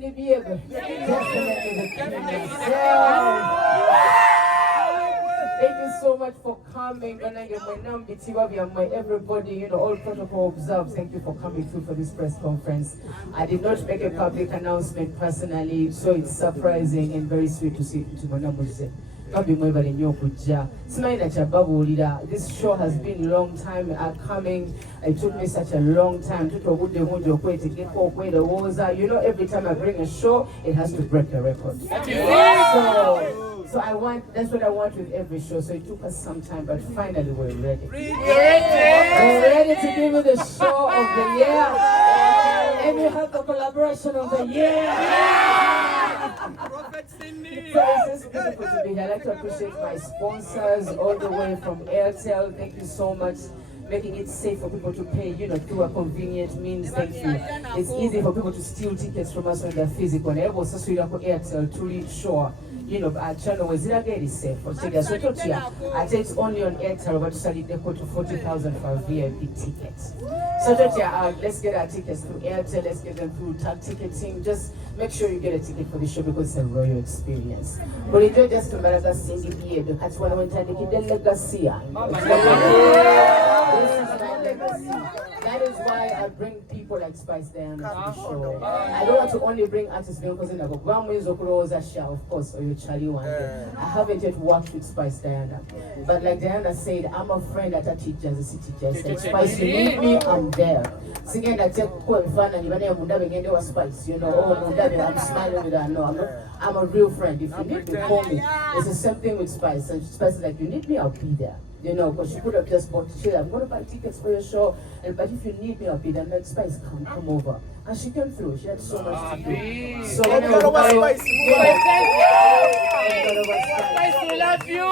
the behavior. Definitely the king himself. Thank you so much for coming. Everybody, all protocol observed. Thank you for coming through for this press conference. I did not make a public announcement personally, so it's surprising and very sweet to see Tumanamuse. This show has been a long time coming. It took me such a long time. Every time I bring a show, it has to break the record. So that's what I want with every show. So it took us some time, but finally we're ready. We're ready to give you the show of the year. And you have the collaboration of the year. So it's just beautiful to be here. I'd like to appreciate my sponsors all the way from Airtel. Thank you so much. Making it safe for people to pay, through a convenient means. Thank you. It's easy for people to steal tickets from us when they're physical. And also, so you Airtel to reach sure. Our channel was very safe. So I think it's only on Airtel, but they go to 40,000 for a VIP ticket. So let's get our tickets through Airtel, let's get them through tag ticketing. Just make sure you get a ticket for the show because it's a royal experience. But enjoy just to Maraga singing here because when I went to the legacy. That is why I bring people like Spice Diana to the show. I don't want to only bring artists because in of course, or your Charlie one day. I haven't yet worked with Spice Diana. But like Diana said, I'm a friend at a teacher, the city jazz. Like Spice, you need me, I'm there. Singing that take fun and even was Spice, I'm smiling with her. No, I'm a real friend. If you need to call me, it's the same thing with Spice. And Spice is like, you need me, I'll be there. Because she could have just bought shit. I'm going to buy tickets for your show. But if you need me, I'll be there. Like Spice, come over. And she came through. She had so much to do. So when I was Spice, we love you.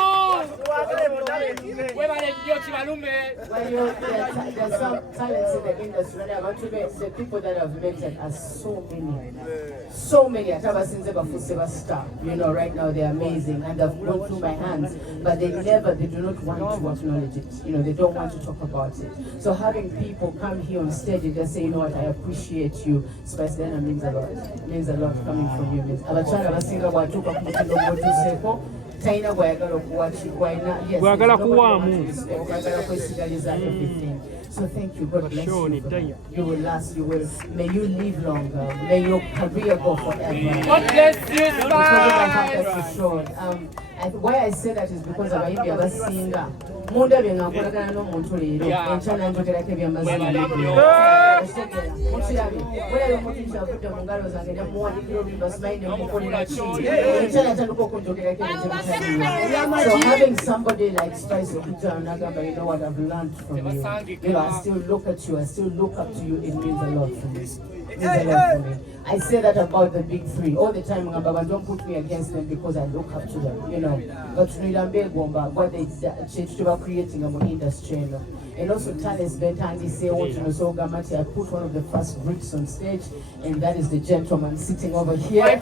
There's some talents in the industry. And I want to make the people that I've mentioned are so many. So many. I've ever seen them star. Right now they're amazing. And they've gone through my hands. But they do not want to acknowledge it. They don't want to talk about it. So having people come here on stage and just say, you know what, I appreciate you. Spice Diana means a lot. It means a lot coming from you. Abachana basinga bwatuka ku mutindo gwotuseeko talina bwayagala kwesigaliza everything. So thank you. God bless you. You will last. May you live longer. May your career go forever. God bless you, Spice. Why I say that is because of India basinga. Munda byenga kolagana n'omuntu leero enkyana njogerako ebyamazima mukirabe wera omuntu kyavudde mu ngalo zange nemuwandikira oluyimba simanyi nemukolera ki enkyana atandika okunjogerako ebintu. So having somebody like Spice okujjana n'agamba, you know what, I've learned from you. I still look at you, I still look up to you. It means a lot for me. It means a lot for me. I say that about the big three all the time. Don't put me against them because I look up to them, But what they creating in the industry, and also talents better. And he say, I put one of the first bricks on stage, and that is the gentleman sitting over here.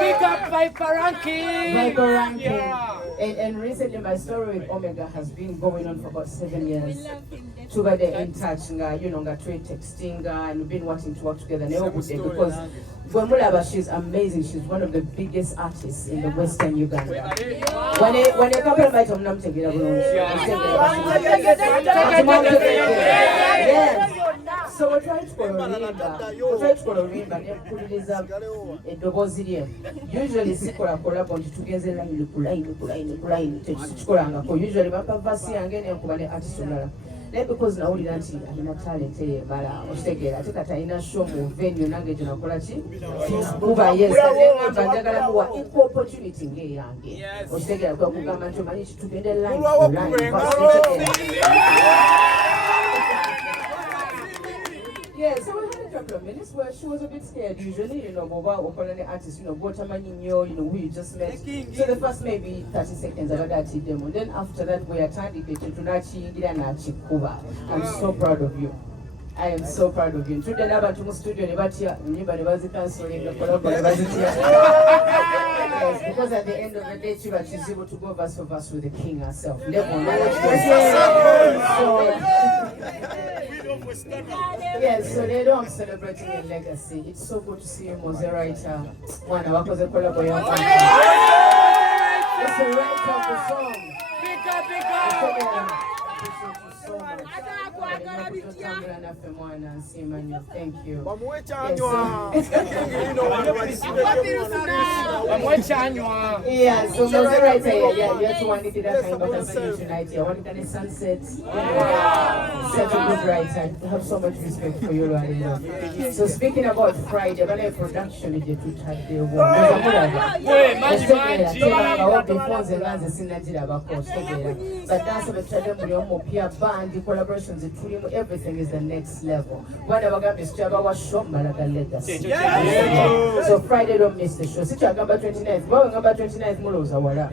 Pick up Viper Ranking. Yeah. And recently my story with Omega has been going on for about 7 years. Tuba de in touch, texting, and we've been wanting to work together. Because she's amazing. She's one of the biggest artists in the Western Uganda. When a couple of items, I'm taking so we're trying to call usually sikola collab tugeze line usually bapavasi angene yakubale artist omulala naye because nawulira nti alina talent ebala okitegeera ate kati alina show mu venue nange gye nakola ki kuba yesaba njagala muwa equal opportunity ng'eyange okitegeera kwekugamba nti omanyi kitugende line yeah, so we had a couple of minutes where she was a bit scared. Usually, Boba or an artist, who you just met. So the first maybe 30 seconds about that demo. Then after that, we are turning it to Nachi Kuba. I'm so proud of you. I am so proud of you. Today, I'm to studio. Yes, because at the end of the day, she's able to go verse for verse with the king herself. Yes, so they know I'm celebrating your legacy. It's so good to see you, Mose writer. One of us It's a writer of the song. Thank you. Yeah, so Mose writer, that's one did that kind of tonight. Yeah, one kind of sunset. Such a good writer. I have so much respect for you, Lorena. So speaking about Friday, when I production is to touch the one. But that's what band, the collaborations, everything is the next level. One of our Sherbah Bwa show legacy. So Friday don't miss the show. Sit number 29th. Number 29th Muloza wala.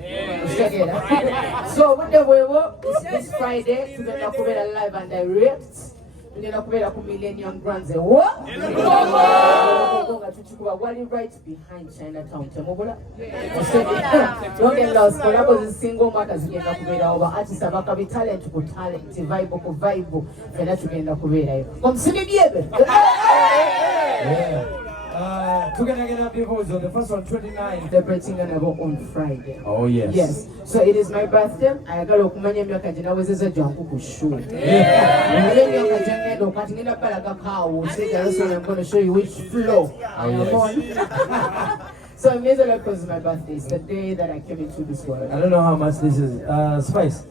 So what the way is this Friday to be live and direct. We're going to be Millennium Grands. What? Right behind Chinatown. Don't get lost. Collabos is single matters. We're going to be over artists of talent to talent, vibe. And that's what we're going to be. Come see me, baby. The first one, 29th, celebrating on Friday. Oh, yes. Yes. So it is my birthday. I got to come and I was a jump show. I'm going to show you which flow I am on. So it means a lot because it's my birthday. It's the day that I came into this world. I don't know how much this is. Spice.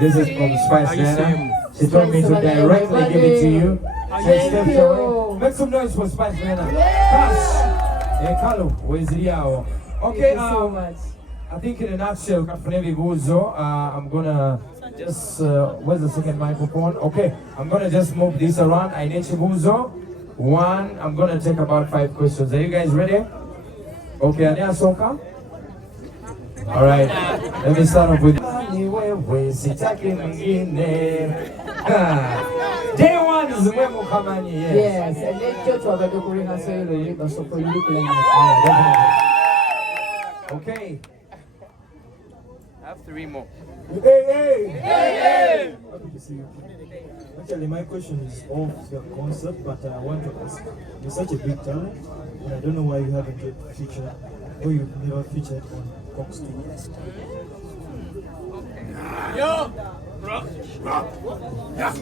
This is from Spice Nana. She told me to directly give it to you. Thank you. Make some noise for Spice Nana. Cash. Hey, Kalu, where's the hour? Okay, so much. I think in a nutshell, I'm gonna just, where's the second microphone? Okay, I'm gonna just move this around. I need Buzo. One, I'm gonna take about 5 questions. Are you guys ready? Okay, Ania Soka? All right, let me start off with Day one is Mwemo Kamani, yes. And then church was a so for you. Okay. I have 3 more. Hey! Happy to see you. Actually, my question is off your concept, but I want to ask. You're such a big talent, and I don't know why you haven't yet featured, or you've never featured on Cox 2. Yo!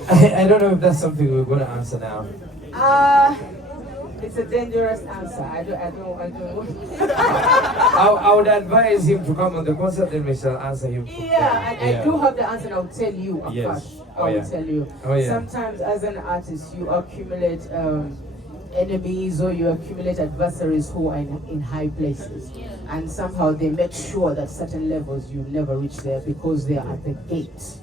I don't know if that's something we're going to answer now. It's a dangerous answer. I don't. I would advise him to come on the concert and we shall answer him. Yeah, I do have the answer. I'll tell you. Yes. I will tell you. Oh, yeah. Sometimes as an artist, you accumulate enemies or you accumulate adversaries who are in high places. And somehow they make sure that certain levels you never reach there because they are at the gate.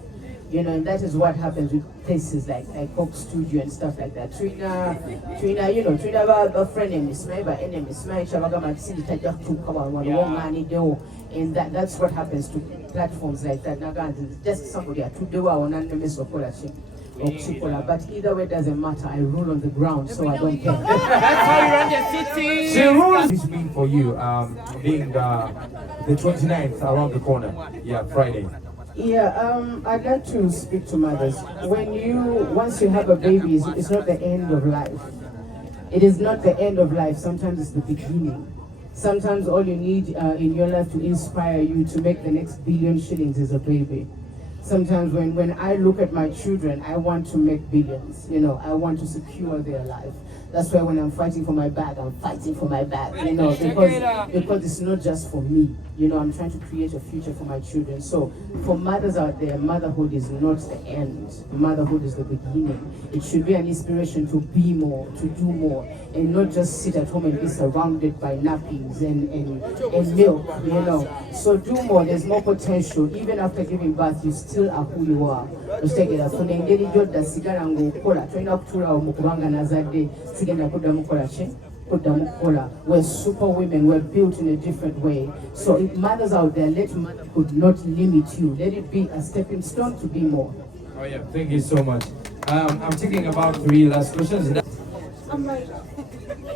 You know, and that is what happens with places like Coke Studio and stuff like that. Trina, a friend and my enemy, and that's what happens to platforms like that. Just somebody to do our but either way, it doesn't matter. I rule on the ground, so I don't care. That's how you run the city. She rules. This mean for you, being the 29th around the corner. Yeah, Friday. Yeah, I'd like to speak to mothers. Once you have a baby, it's not the end of life. It is not the end of life. Sometimes it's the beginning. Sometimes all you need in your life to inspire you to make the next billion shillings is a baby. Sometimes when I look at my children, I want to make billions. You know, I want to secure their life. That's why when I'm fighting for my bag, I'm fighting for my bag, you know, because it's not just for me. You know, I'm trying to create a future for my children. So for mothers out there, motherhood is not the end. Motherhood is the beginning. It should be an inspiration to be more, to do more, and not just sit at home and be surrounded by nappies and milk, you know. So do more. There's more potential. Even after giving birth, you still are who you are. We're super women, we're built in a different way. So if mothers out there, let motherhood not limit you. Let it be a stepping stone to be more. Oh yeah, thank you so much. I'm thinking about 3 last questions. I'm like,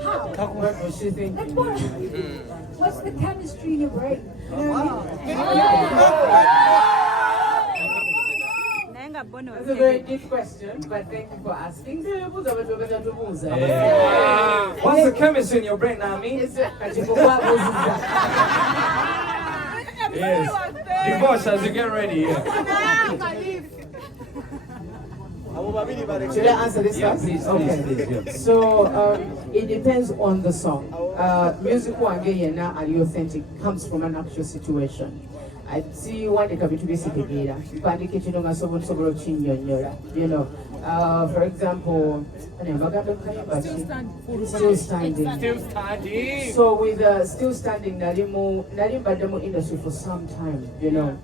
how? What was she thinking? What's the chemistry in your brain? You know what I mean? That's a very deep question, but thank you for asking. What's the chemistry in your brain, Nami? Yes. Divorce as you get ready. Yeah. Should I answer this Yeah, first? please, Okay. please, yeah. So it depends on the song. Music wangeyena are authentic, comes from an actual situation. I see one day to be sikigera. Pandike chino ngasobo sobolo chinyonyola. You know, for example, still standing. Still standing. So with still standing, nalimbademo industry for some time. You know.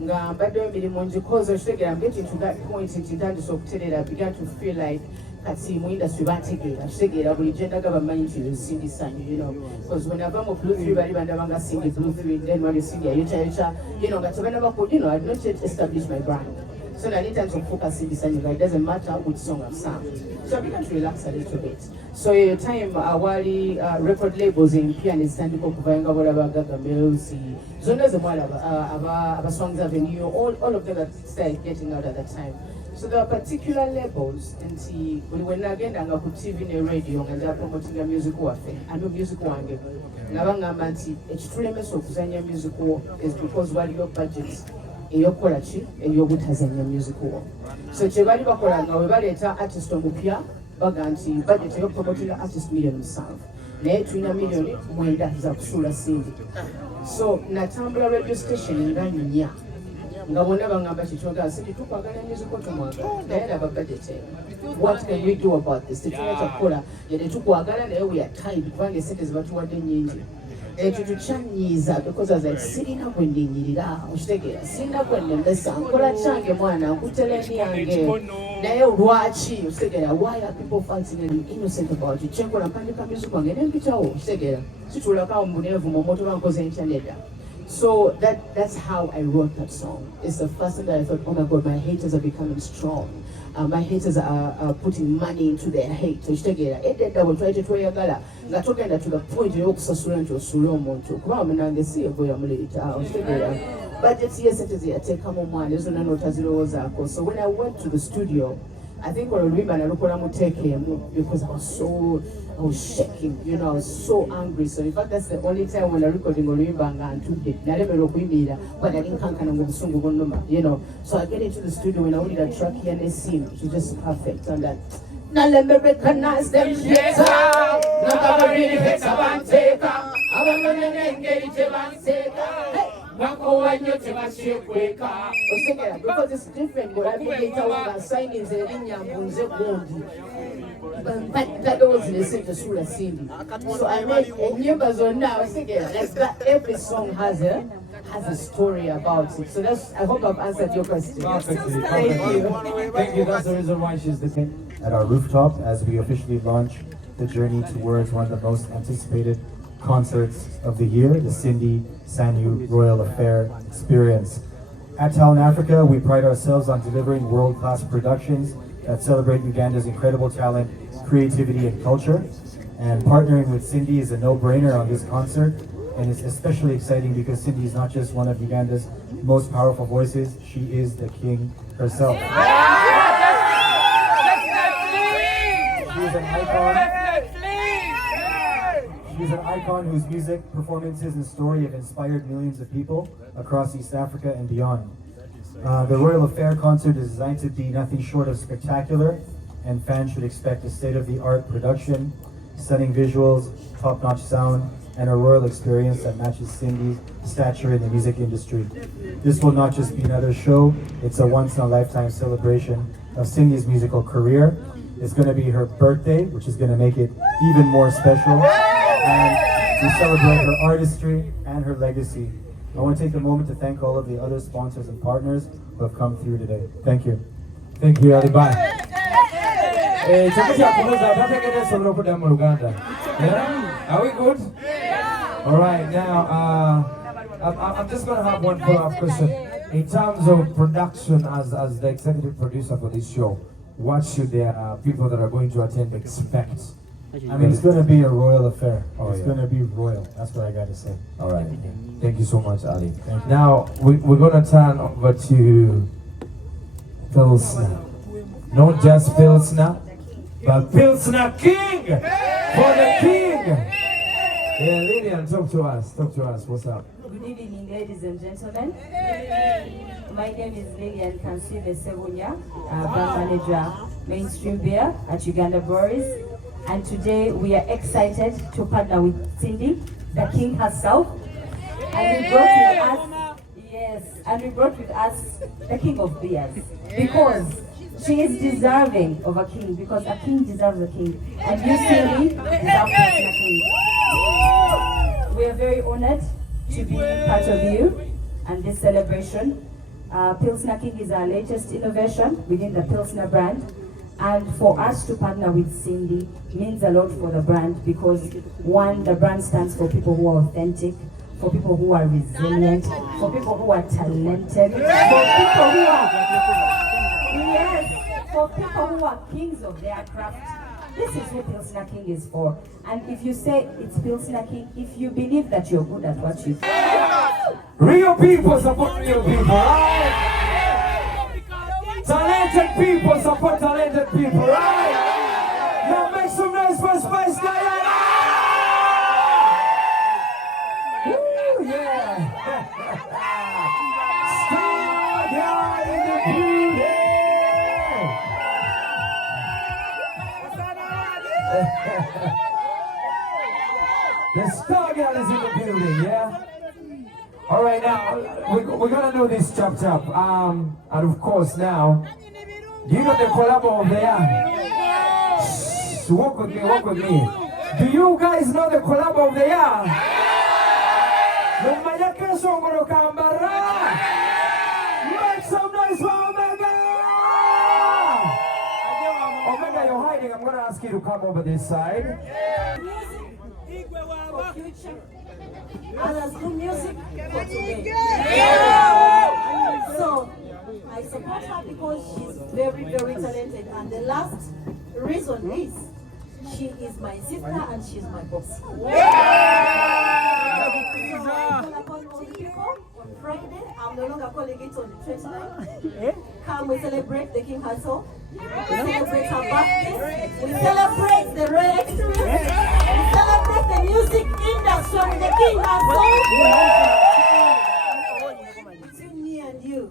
Nga mbadde emirimu ngikoze okitegera I'm getting to that point nti ntandise okuterera I began to feel like kati mu industry bantegeera kitegeera buli gye ndaga bamanyi nti Cindy Sanyu, you know, because when I come Blue 3 bali bandaba nga Cindy Blue 3 then when you Cindy ayucha you know nga tebanaba ku you know I don't yet establish my brand. So I need time to focus in this and it doesn't matter which song I've sung. So I began to relax a little bit. So your time awali record labels in pianist and kuvanga whatever music. Zona zemwala aba songs avenue, all of them that started getting out at that time. So there are particular labels and see when again I go TV and radio and they're promoting the music warfare. I know music wange. Nabanga manti ekitulemesa okuzanya music war is because while your budgets eyokola ki eyobutazanya music war. So kyebali bakola nga we baleeta artist omupya baga nti budget eyopromotinga artist $1,700,000 naye tulina $9,900,000 za kusuula Cindy. So natambula radio station nga 4 nga bonna bangamba kitonda Cindy tukwagala music otumwagala naye laba budget what can we do about this? Tetulina kyakukola yadde tukwagala naye we are tied kubanga esente zibatuwadde nnyingi. Tutuchanyiza because as I sitting up when ndinyirira okitegera sinda kwende mbesa nkola kyange mwana nkuteleni yange naye lwaki okitegera why are people fighting and innocent about it chenkola mpandika music wange nempitawo okitegera situlakawo munevu momoto bankoze internet. So that's how I wrote that song. It's the first thing that I thought, oh my God, my haters are becoming strong. My haters are putting money into their hate. So I will try to tweyagala. Nga togenda to the point yokusasula nti osule omuntu. Kuba munange si ego yamuleta. But it's yes it is yateekamu omwana ezo nano otazirowoozaako. So when I went to the studio, I think olulwimba nalukola muteekeemu because I was shaking, you know, I was so angry. So in fact that's the only time when I recording olwimba nga ntudde nalemera okuyimirira but I didn't kankana mu busungu bonnuma, you know. So I get into the studio when I only that track here and scene, it was just perfect. And that now let me recognize them haters. Not really haters banteka. Abamanyenge banteka. Because it's different, but I think it's signing so I made a new version now. Every song has a story about it. So that's, I hope I've answered your question. Perfectly. Thank you. Thank you. That's the reason why she's the king. At our rooftop as we officially launch the journey towards one of the most anticipated concerts of the year, the Cindy Sanyu Royal Affair Experience. At Talent Africa, we pride ourselves on delivering world-class productions that celebrate Uganda's incredible talent, creativity, and culture. And partnering with Cindy is a no-brainer on this concert, and it's especially exciting because Cindy is not just one of Uganda's most powerful voices, she is the king herself. She is an icon. She's an icon whose music, performances, and story have inspired millions of people across East Africa and beyond. The Royal Affair concert is designed to be nothing short of spectacular, and fans should expect a state-of-the-art production, stunning visuals, top-notch sound, and a royal experience that matches Cindy's stature in the music industry. This will not just be another show, it's a once-in-a-lifetime celebration of Cindy's musical career. It's going to be her birthday, which is going to make it even more special. And we celebrate her artistry and her legacy. I want to take a moment to thank all of the other sponsors and partners who have come through today. Thank you. Thank you, Ali. Bye. Are we good? All right, now I'm just going to have one follow-up question. In terms of production, as the executive producer for this show, what should the people that are going to attend expect? I mean, it's going to be a royal affair. Oh, it's going to be royal. That's what I got to say. All right. Thank you so much, Ali. Now, we're going to turn over to Pilsner. Not just Pilsner, but Pilsner King for the King. Yeah, Lillian, talk to us. What's up? Good evening, ladies and gentlemen. My name is Lillian Kansibe Sebunya, brand manager, Mainstream Beer at Uganda Breweries. And today we are excited to partner with Cindy, the King herself. And we brought with us the King of Beers. Because she is deserving of a king, because a king deserves a king. And you, Cindy, deserve a king. We are very honored to be part of you and this celebration. Pilsner King is our latest innovation within the Pilsner brand. And for us to partner with Cindy means a lot for the brand because one, the brand stands for people who are authentic, for people who are resilient, for people who are talented, for people who are kings of their craft. This is who Pilsner King is for. And if you say it's Pilsner King, if you believe that you're good at what you do. Real people support real people, right? Talented people support talented people, right? Now make some noise for Spice Diana! Woo, yeah! Star girl in the building! The star girl is in the building, yeah? All right, now we're gonna do this chop. And of course now, do you know the collab of the year? Shh, walk with me. Do you guys know the collab of the year? Make some noise for Omega! Omega, you're hiding. I'm gonna ask you to come over this side. For future. Others do music for today. So I support her because she's very, very talented. And the last reason is she is my sister and she's my boss. So I'm gonna call all people on Friday. I'm no longer calling it on the 29th. Come, we celebrate the King herself. We celebrate her birthday. We celebrate the rare experience. We celebrate the music industry with the King herself. Between me and you,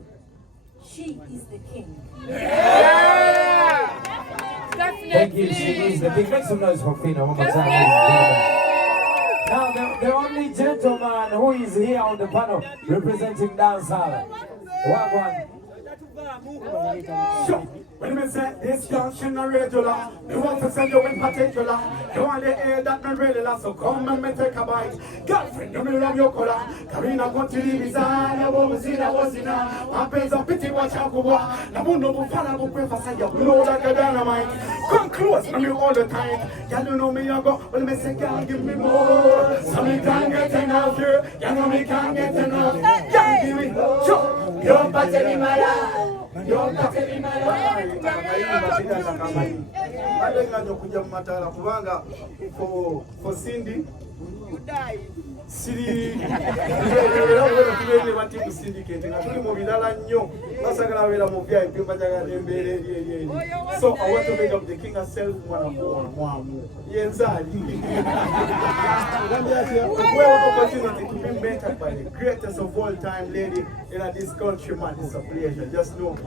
she is the king. Thank you, she is the big. Make some noise for Fina one more time. Now, the only gentleman who is here on the panel representing dancehall. Wagwan. Sure. When we say this junction a regular, we want to send you in particular. You want the air that not really last, so come and me take a bite. Girlfriend, you me love your color. Karina want to leave his eye, never was in a was in a. My pays a pity watch out for what. The moon no bufala will pray for say you blow like a dynamite. Come close, and you all the time. Y'all don't know me, you go. Well, me say, girl, give me more. So me can't get enough here. You know me can't get enough. Girl, give me, sure. You're better than my life. You're better than my life. Kuja matala kubanga for Cindy Siri bati ku syndicate nga tuli mu bilala nnyo basagala wera mu VIP mbajaga embeera eri. So I want to make up the king herself mwamu yenzali we have opportunity to be mentored by the greatest of all time lady in this country, man. It's a pleasure. Just know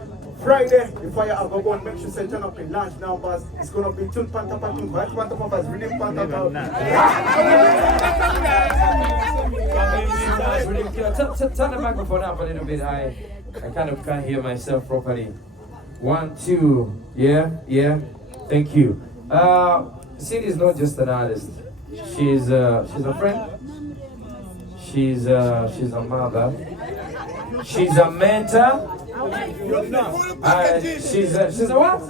Friday, the fire are going to make sure you turn up in large numbers. It's going to be tune panta patun. Right panta papa is really panta Turn the microphone up a little bit. I kind of can't hear myself properly. 1, 2, yeah. Thank you. Cindy is not just an artist. She's a friend. She's a mother. She's a mentor. She's a what?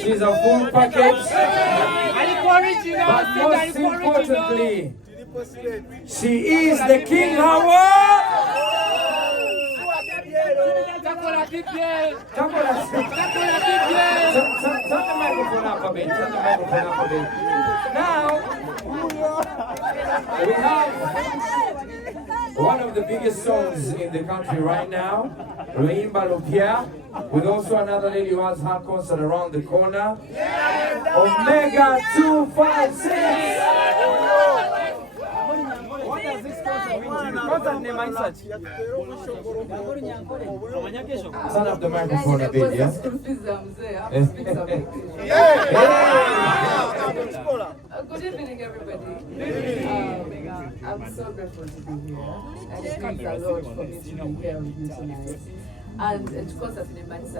She's a full package. But most importantly, she is the King Howard. Turn the microphone up a bit. Now we have one of the biggest songs in the country right now, Ruimba Lupia, with also another lady who has her concert around the corner. Omega 256. What does this concert mean? Concert name is such. Turn up the microphone a bit, yeah? Good evening, everybody. I'm so grateful to be here. And it means a lot for me to be here with you tonight. And of course, I've been first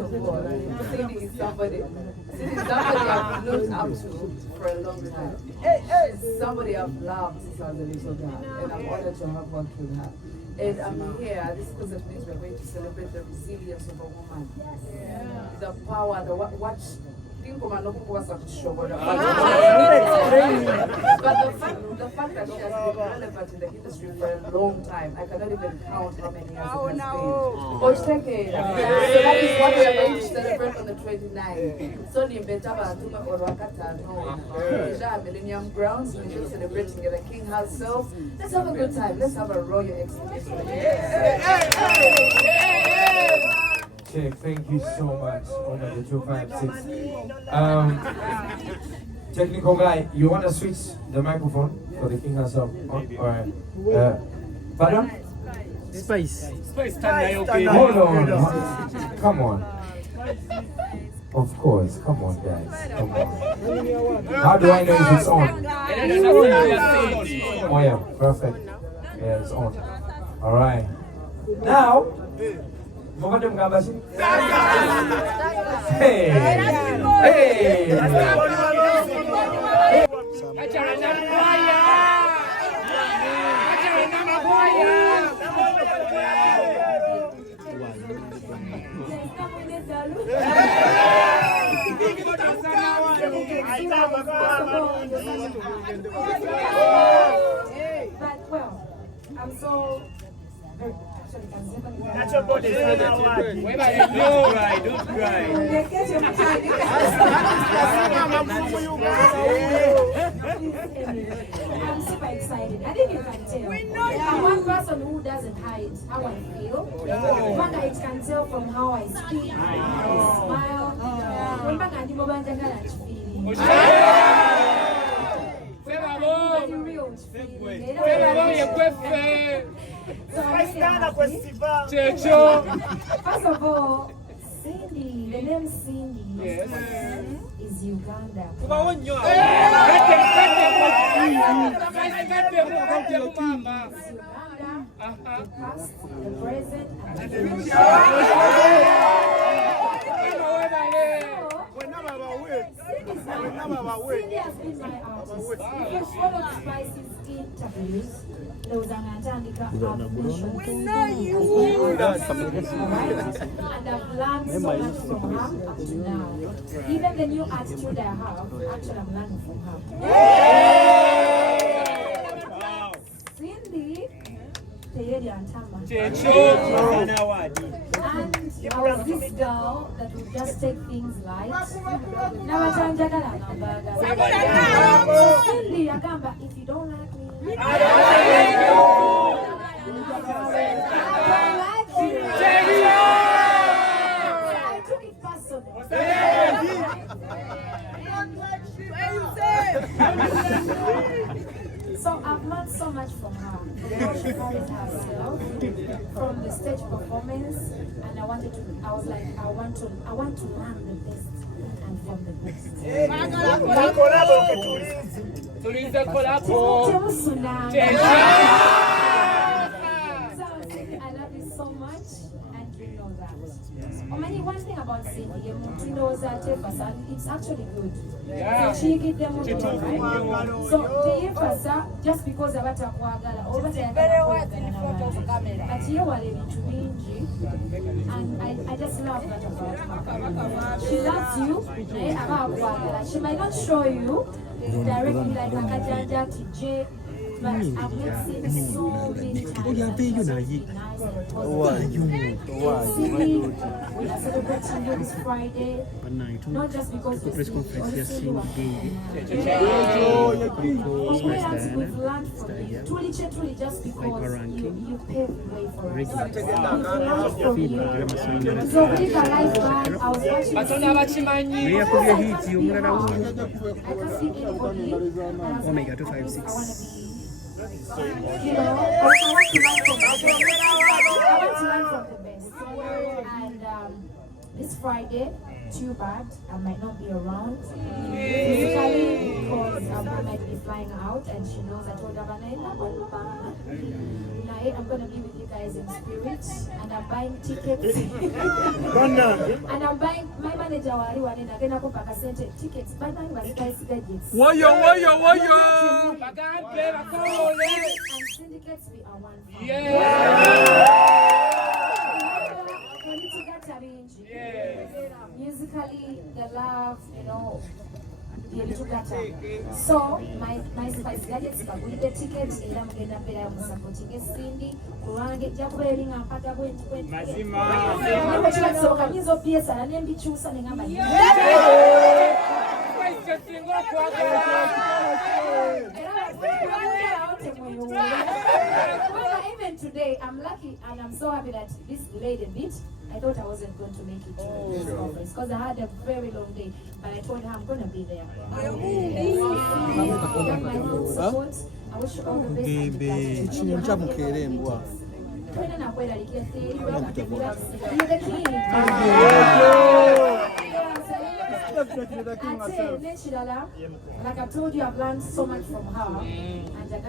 of all, Cindy is somebody I've looked up to for a long time. She's somebody I've loved since I was a little girl, and I'm honored to have worked with her. And I'm here, this concert means we're going to celebrate the resilience of a woman. The power, what but the fact that she has been relevant in the industry for a long time, I cannot even count how many years it has been. So that is what we are going to celebrate on the 29th. So Millennium Grounds, we're celebrating the King herself. Let's have a good time. Let's have a royal experience. Check, thank you so much, Omega 256. Technical guy, you want to switch the microphone for the king herself? Alright. Pardon? Space. Hold on. Come on. Of course, come on, guys. Come on. How do I know if it's on? Oh, yeah, perfect. Yeah, it's on. Alright. Now, hey! Hey! But well, I'm so Natural body is ready. Don't cry. I'm super excited. I think you can tell. I'm one person who doesn't hide how I feel. But I can tell from how I speak, how I smile. First of all, Cindy, the name Cindy is Uganda. The past, the present, and the future. Cindy has been my artist. If you follow Spice's interviews, there was an Antarctica mentioned. We know you. And I've learned so much from her up to now. Even the new attitude I have, actually I'm learning from her. Cindy, and I was this girl that would just take things light. Now I try to Cindy, Agamba, if you don't like me, I took it personally. So I've learned so much from her, from how she carries herself, from the stage performance, and I want to learn the best and from the best. So I love you so much, and you know that. One thing about Cindy, it's actually good. Right? So just because of what but you are and I just love that about her. She loves you. She might not show you directly like Akajanja, TJ, But I've not seen so many times. Nice and Sydney, we are celebrating you this Friday. Not just because it's we've learned from you. Truly just because you paved the way for us. We've learned from you. So with the live band, I was watching I can't see anybody. And I was Omega like, 256. I want to be, you know, I want to learn from the best. And this Friday, too bad, I might not be around physically because I might be flying out, and she knows I told her I'm going to be with you guys in spirit, and I'm buying tickets. And I'm buying, my manager tickets, buy tickets. Woyo. And syndicates, we are one. Musically, the love, you know, so my spice gadgets bagulide ticket era mugenda mbeera yamusapotinga esindi kulange jakubeera eringa mpata bwekibakisooka nyinza obyesala nembikyusa nengamba even today I'm lucky and I'm so happy that this delayed a bit. I thought I wasn't going to make it to this conference because I had a very long day, but I told her I'm going to be there. I got my full support. I wish you all the best. Like I told you, I've learned so much from her. And they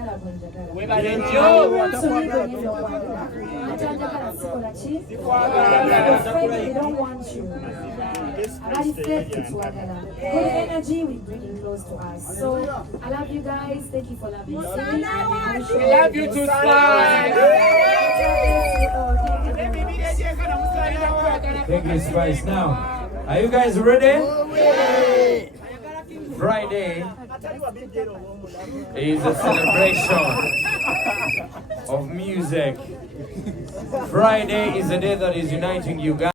don't want you. Good energy we bring you close to us. So I love you guys. Thank you for loving me. We love you too, Spice. Thank you, Spice. Now, are you guys ready? Friday is a celebration of music. Friday is a day that is uniting you guys.